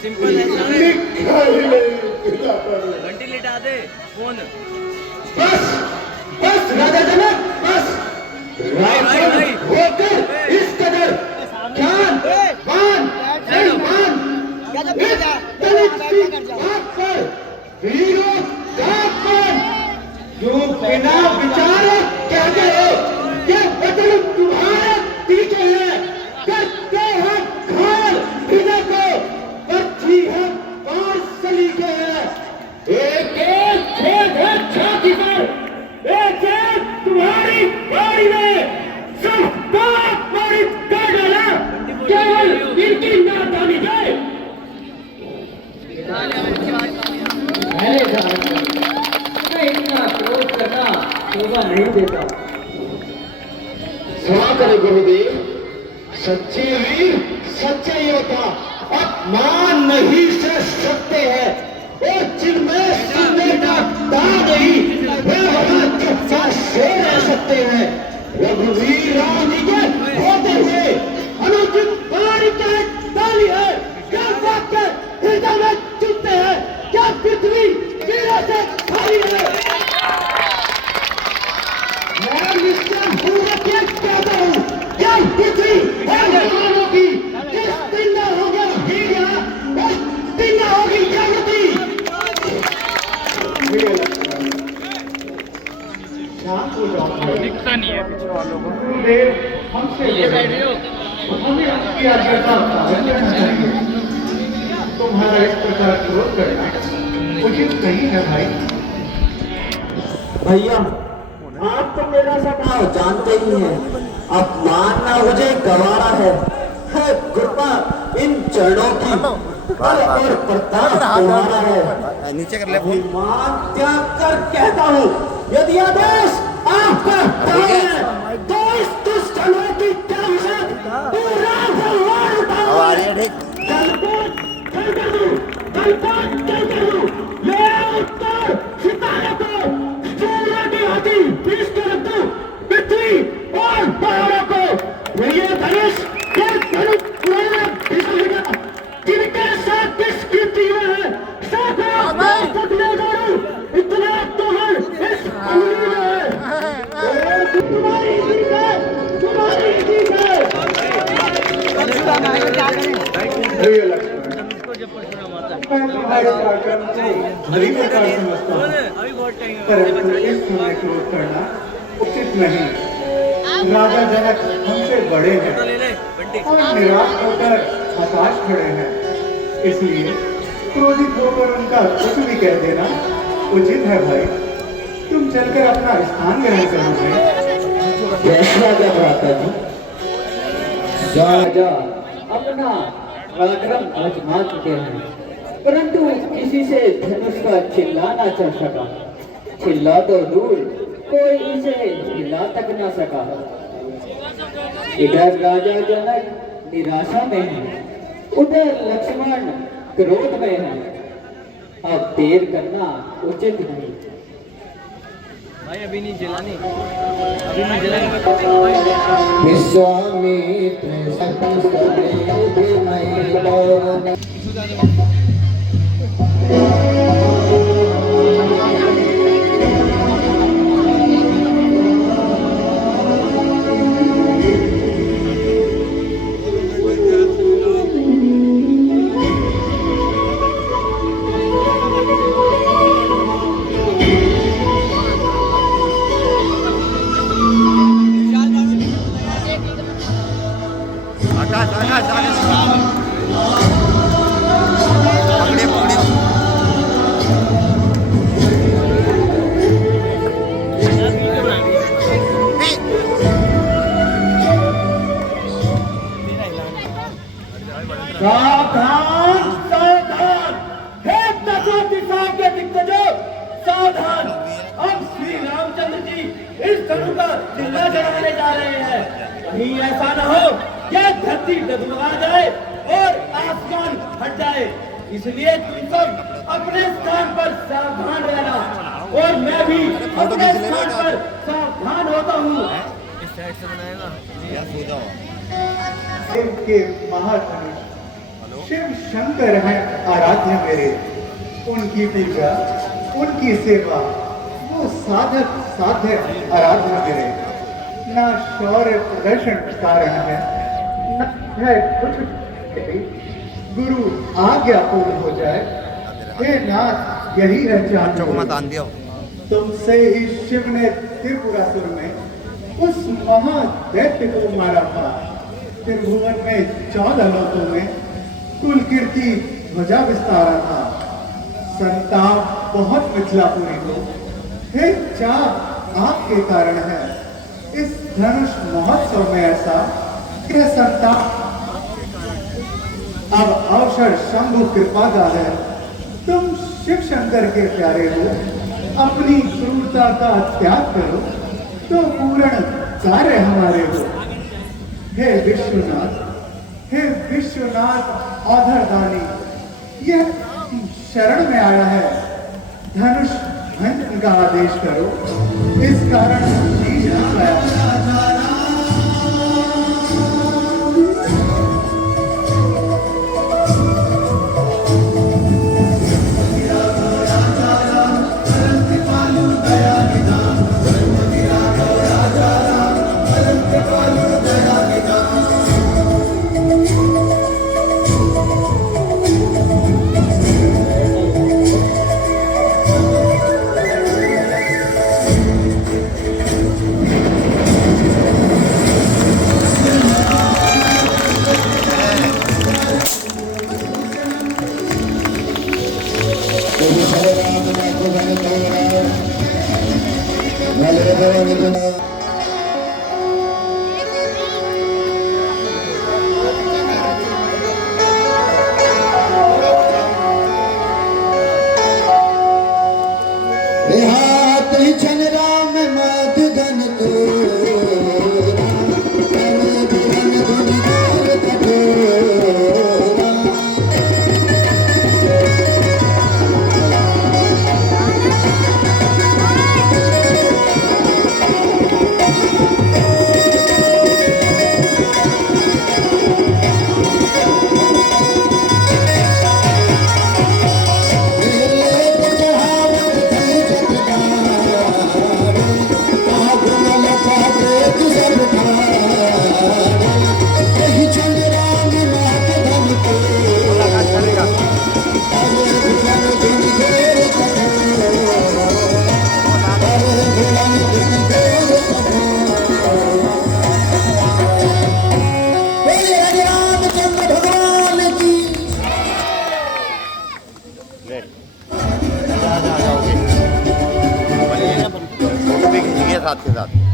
Simple है, घंटी लिटा दे फोन। बस बस राजा जनक, बस रावण होकर इस कदर ज्ञान मान सम्मान इस दलित की बात पर वीरों का अपमान जो बिना विचारे कहते हो कि वचन तुम्हारे पीछे है, करते हैं घायल हृदय को, बच्ची है पांच सलीके है, एक एक छेद है छाती पर, एक एक तुम्हारी बाड़ी में सब बात मारी कर डाला, केवल इनकी नादानी जाए। मैं इतना क्रोध करना शोभा नहीं देता। क्षमा करे गुरुदेव, सच्चे वीर सच्चे योद्धा अपमान नहीं सह सकते हैं, और जिनमें सुनने का दाग नहीं वे वहां चुपचाप सो रह सकते हैं। रघुवीर राम जी के होते हुए अनुचित बारी का एक डाली है, क्या वाक्य हृदय में चुभते हैं, क्या पृथ्वी वीरों से खाली है। मैं निश्चयपूर्वक ये कहता हूँ, क्या पृथ्वी और भगवानों की जिस दिन न हो गया वीर उस दिन न होगी जागृति। दिखता नहीं है पीछे वालों को। हमसे ये बैठ रहे हो, हमें उसकी आज्ञा का पालन करना चाहिए। तुम्हारा इस प्रकार क्रोध करना उचित नहीं है भाई। भैया आप तो मेरा स्वभाव जानते ही हैं, अपमान ना मुझे गवारा है कृपा इन चरणों की बल और प्रताप तुम्हारा है। नीचे कर ले मान त्याग कर कहता हूँ, यदि आदेश आपका है तो इस दुष्ट जनों की तरफ पूरा भगवान उठाओ। ले उत्तर सितारे को सूर्य की हाथी बीच के रख दो, पृथ्वी और पहाड़ों को ये धनुष ये धनुष पुराना जिनके साथ इस कीर्ति में है इतना तो हर इस अंगुली में है। तुम्हारी जीत है, तुम्हारी जीत है। हरी प्रकार समझता हूँ, अभी बहुत टाइम परंतु इस समय क्रोध करना उचित नहीं। राजा जनक हमसे बड़े हैं ले ले घंटी। और निराश होकर हताश खड़े हैं, इसलिए क्रोधित होकर उनका कुछ भी कह देना उचित है भाई। तुम चलकर अपना स्थान ग्रहण करोगे। फैसला क्या भ्राता जी? राजा अपना पराक्रम आजमा चुके हैं, परंतु किसी से धनुष का चिल्ला ना चल सका। चिल्ला तो दूर, कोई इसे हिला तक ना सका। इधर राजा जनक निराशा में है, उधर लक्ष्मण क्रोध में है। अब देर करना उचित नहीं। भाई अभी नहीं जलानी, अभी मैं जलानी। विश्वामित्र सावधान सावधान, हे दसों दिशाओं के दिग्गजों सावधान। अब श्री रामचंद्र जी इस धनु का चिल्ला चढ़ाने जा रहे हैं। कहीं ऐसा न हो कि धरती डगमगा जाए और आसमान फट जाए, इसलिए तुम सब अपने स्थान पर सावधान रहना और मैं भी अपने स्थान पर सावधान होता हूँ। इस साइड से बनाएगा। देव के महाधनुष शिव शंकर हैं आराध्य मेरे। उनकी पूजा, उनकी सेवा, वो साधक साध्य आराध्य मेरे। ना शौर्य प्रदर्शन कारण है, न है कुछ भी। गुरु आज्ञा पूर्ण हो जाए, हे नाथ यही है चाहता। तुमसे ही शिव ने त्रिपुरासुर में उस महादैत्य को मारा था। त्रिभुवन में 14 लोकों में कुल कीर्ति ध्वजा विस्तारा था। संताप बहुत मिथिलापुरी को, हे चाह आपके कारण है। इस धनुष महोत्सव में ऐसा यह संताप अब अवसर शंभु कृपा का है। तुम शिव शंकर के प्यारे हो, अपनी क्रूरता का त्याग करो तो पूर्ण कार्य हमारे हो। हे विश्वनाथ, हे विश्वनाथ औधरदानी, यह शरण में आया है। धनुष भंजन का आदेश करो, इस कारण शीश झुकाया। साथ के साथ